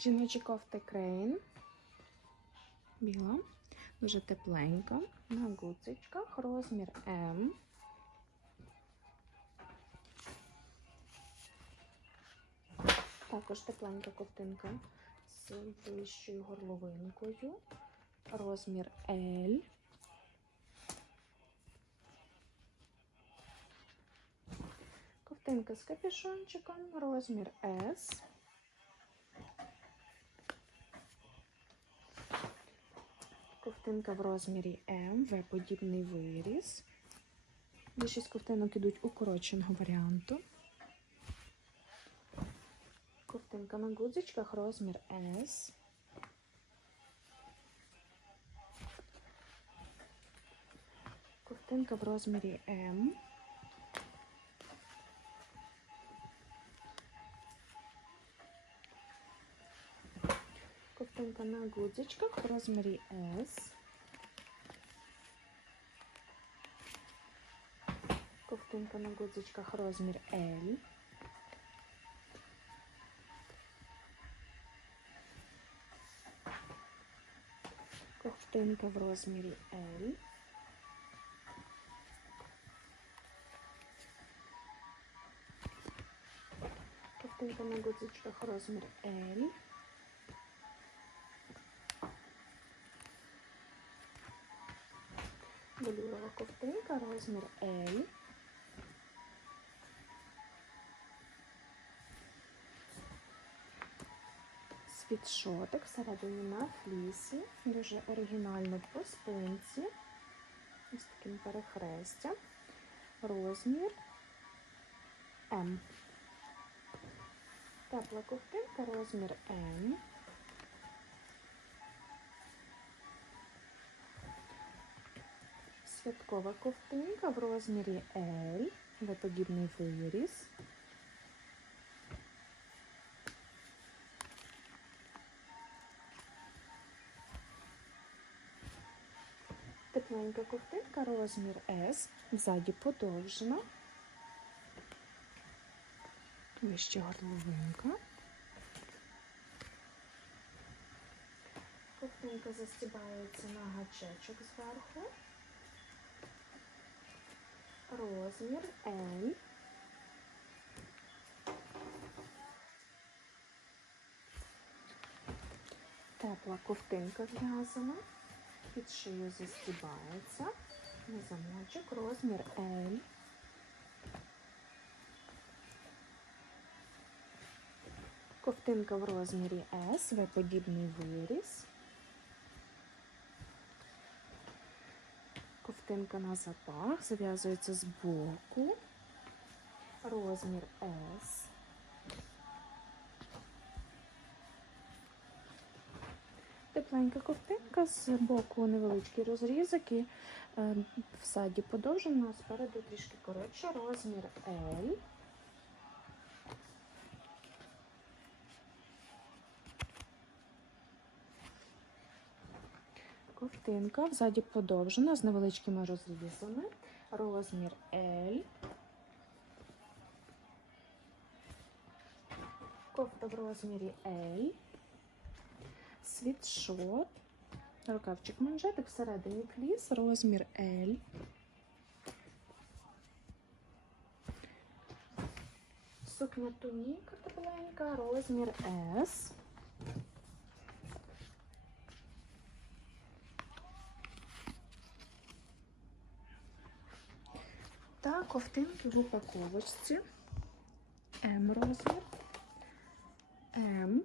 Жіночі кофти крейн. Біла. Дуже тепленька. На гудзичках. Розмір М. Також тепленька ковтинка з вищою горловинкою. Розмір L. Ковтинка з капюшончиком, розмір S. Ковтинка в розмірі М, В-подібний виріз. Більшість ковтинок ідуть укороченого варіанту. Ковтинка на гудзичках, розмір S. Ковтинка в розмірі М. Ковтинка на гудзичках в розмірі S. Ковтинка на гудзичках розмір L. Ковтинка в розмірі L. Ковтинка на гудзичках розмір L. Велюрова ковтинка, розмір L. Світшотик всередині на флісі. Дуже оригінально по спинці. Ось таким перехрестям. Розмір М. Тепла ковтинка, розмір М. Святкова ковтинка в розмірі L, подібний виріз. Тепленька ковтинка, розмір S, ззаді подовжена. Вище горловинка. Ковтинка застібається на гачечок зверху. Розмір L. Тепла ковтинка в'язана. Під шию застібається. На замочок розмір L. Ковтинка в розмірі S, В-подібний виріз. Ковтинка на запах, зав'язується з боку. Розмір S. Тепленька ковтинка, з боку невеличкі розрізики, і в саді подовжена, спереду трішки коротше, розмір L. Ковтинка взаді подовжена з невеличкими розрізами. Розмір L. Кофта в розмірі L. Світшот. Рукавчик манжетик всередині пліс, розмір L. Сукня туніка тепленька, розмір S. Та ковтинки в упаковочці. М розмір. М.